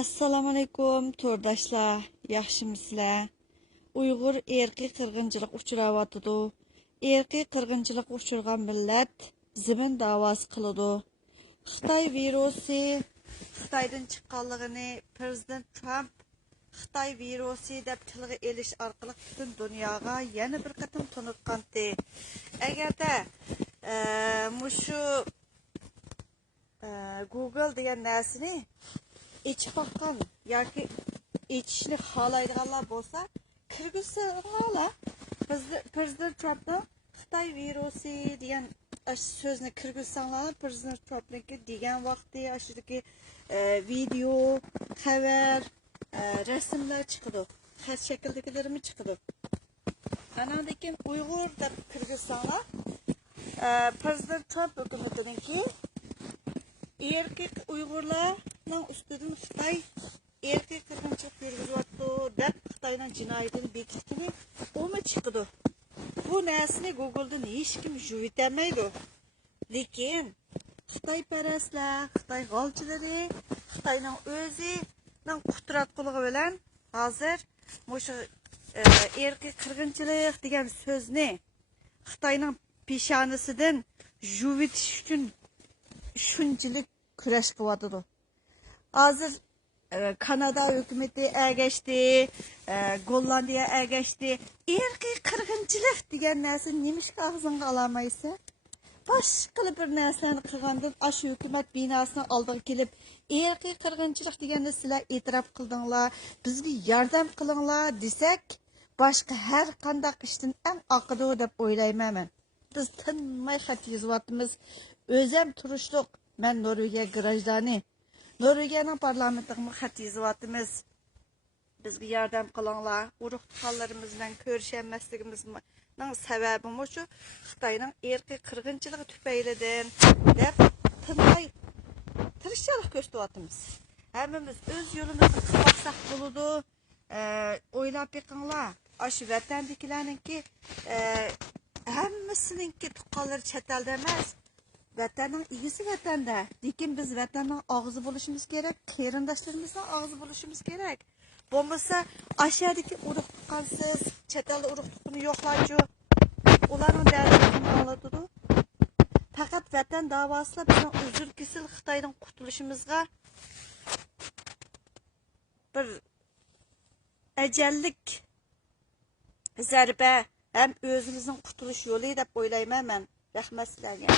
Assalamu alaykum to'rdoshlar, yaxshimisizlar? Uyg'ur erkiy qirg'inchilik uchrayotdi. Erkiy qirg'inchilik uchirgan millat zimin da'vosi qiladi. Xitoy virusi Xitoydan chiqqanligini Prezident Trump Xitoy virusi deb tilga elish orqali butun dunyoga yana bir qatim tanitgandi. Agarda mushu Google degan narsani içip bakkan yoki içishni xohlaydiganlar bo'lsa kirgizsanglar. Prezident Trumpning Xitoy virusi degan so'zni kirgizsanglar, Prezident Trumpning degan vaqtda ashudagi video, xabar, rasmlar chiqadi. Xat shakldagilarimi chiqadi. Anadagi Uyg'ur deb kirgizsanglar, Prezident Trump hukumatiniki erkek Uyg'urlarning ustidan Xitoy erkek qirg'inchilik yurgizyapti deb Xitoyning jinoyatini bekitgani o'mi chiqdi. Bu narsani Google'dan hech kim yuvitamaydi. Lekin Xitoy parastlar, Xitoy g'olchilari, Xitoyning o'zining qudratquligi bilan hozir mushu erkek qirg'inchilik degan so'zni Xitoyning peshonasidan yuvitish uchun shunchalik kurash qilyotdi. Hozir Kanada hukumati ergashdi, Gollandiya ergashdi. Erkiy qirg'inchilik degan narsa nimishga og'zingga olamaysa, boshqa bir narsani qilgandan ashu hukumat binosining oldiga kelib, erkiy qirg'inchilik deganni sizlar e'tirof qildinglar, bizga yordam qilinglar desak, boshqa har qanday ishdan eng oqidi deb o'ylayman. Biz tinmay xat yozyapmiz. Özem turuşluq, mən Norvegiya grajdani. Norvegiyanın parlamentine xat yazıvatımız. Bizga yardım qılыңlar. Uruq tuqqanlarımızdan görüşənməsligimizin səbəbi şu Xitayning erkiy qirg'inchiligi tüpeylidən deb tinmay tirishchilik ko'rsatyapmiz. Hammamiz o'z yo'limizni qilsaq bo'ladi. O'ylab beqinglar. Aşı vatandakilarninki hammasininki tuqqanlari chet elda emas. Vatanning igisi vatanda. Lekin biz vatanning og'zi bo'lishimiz kerak, qarindoshlarimizni og'zi bo'lishimiz kerak. Bo'lmasa, aşağıdaki uruq tuqqansiz, chet elda uruq tuqqani yo'qlaychi. Ularning dardini oladi. Faqat vatan davosida bizning uzr kesil Xitoydan qutulishimizga bir ajallik zarba ham o'zimizning qutulish yo'li deb o'ylayman men. Rahmat sizlarga.